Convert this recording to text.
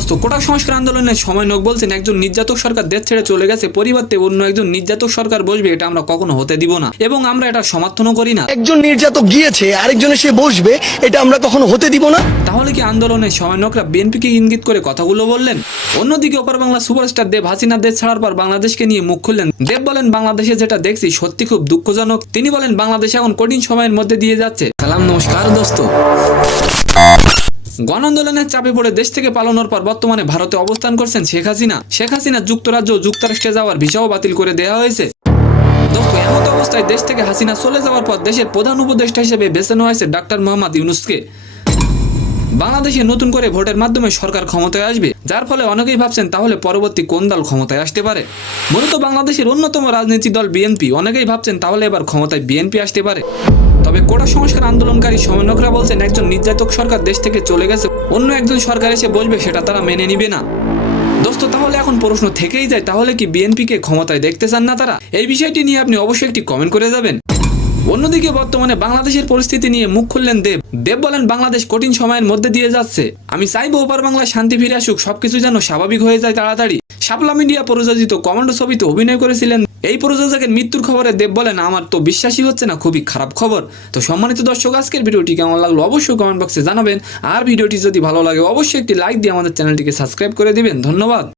দোস্ত, কোটা সংস্কার আন্দোলনের সময় নক বলছেন একজন নির্যাতক সরকার দেশ ছেড়ে চলে গেছে, পরিবর্তে অন্য একজন নির্যাতক সরকার বসবে, এটা আমরা কখনো হতে দিব না এবং আমরা এটা সমর্থনও করি না। একজন নির্যাতক গিয়েছে, আরেকজন এসে বসবে, এটা আমরা কখনো হতে দিব না। তাহলে কি আন্দোলনের সময় নকরা বিএনপিকে ইঙ্গিত করে কথাগুলো বললেন? অন্যদিকে ওপার বাংলা সুপারস্টার দেব হাসিনা দেশ ছাড়ার পর বাংলাদেশকে নিয়ে মুখ খুললেন। দেব বলেন, বাংলাদেশে যেটা দেখছি সত্যি খুব দুঃখজনক। তিনি বলেন, বাংলাদেশ এখন কঠিন সময়ের মধ্যে দিয়ে যাচ্ছে। সালাম, নমস্কার দোস্ত। গণ আন্দোলনের চাপে পড়ে দেশ থেকে পালানোর পর বর্তমানে ভারতে অবস্থান করছেন শেখ হাসিনা যুক্তরাজ্য ও যুক্তরাষ্ট্রে যাওয়ার ভিসাও বাতিল করে দেওয়া হয়েছে। দোস্ত, এমত অবস্থায় দেশ থেকে হাসিনা চলে যাওয়ার পর দেশের প্রধান উপদেষ্টা হিসেবে বেছে নেওয়া হয়েছে ডক্টর মোহাম্মদ ইউনূসকে। বাংলাদেশে নতুন করে ভোটের মাধ্যমে সরকার ক্ষমতায় আসবে, যার ফলে অনেকেই ভাবছেন তাহলে পরবর্তী কোন দল ক্ষমতায় আসতে পারে। মূলত বাংলাদেশের অন্যতম রাজনৈতিক দল বিএনপি, অনেকেই ভাবছেন তাহলে এবার ক্ষমতায় বিএনপি আসতে পারে। তবে কোটা সংস্কার আন্দোলনকারী সমন্বয়করা বলছেন একজন নির্যাতক সরকার দেশ থেকে চলে গেছে, অন্য একজন সরকার এসে বসবে, সেটা তারা মেনে নিবে না। দোস্ত, তাহলে এখন প্রশ্ন থেকেই যায়, তাহলে কি বিএনপিকে ক্ষমতায় দেখতে চান না তারা? এই বিষয়টি নিয়ে আপনি অবশ্যই একটি কমেন্ট করে যাবেন। অন্যদিকে বর্তমানে বাংলাদেশের পরিস্থিতি নিয়ে মুখ খুললেন দেব বলেন, বাংলাদেশ কঠিন সময়ের মধ্যে দিয়ে যাচ্ছে। আমি চাইবো ওপার বাংলায় শান্তি ফিরে আসুক, সবকিছু যেন স্বাভাবিক হয়ে যায় তাড়াতাড়ি। শাপলা মিডিয়া প্রযোজিত কমান্ডো ছবিতে অভিনয় করেছিলেন এই প্রযোজকের মৃত্যুর খবরে দেব বলেন, আমার তো বিশ্বাসই হচ্ছে না, খুবই খারাপ খবর। তো সম্মানিত দর্শক, আজকের ভিডিওটি কেমন লাগলো অবশ্যই কমেন্ট বক্সে জানাবেন। আর ভিডিওটি যদি ভালো লাগে অবশ্যই একটি লাইক দিয়ে আমাদের চ্যানেলটিকে সাবস্ক্রাইব করে দিবেন। ধন্যবাদ।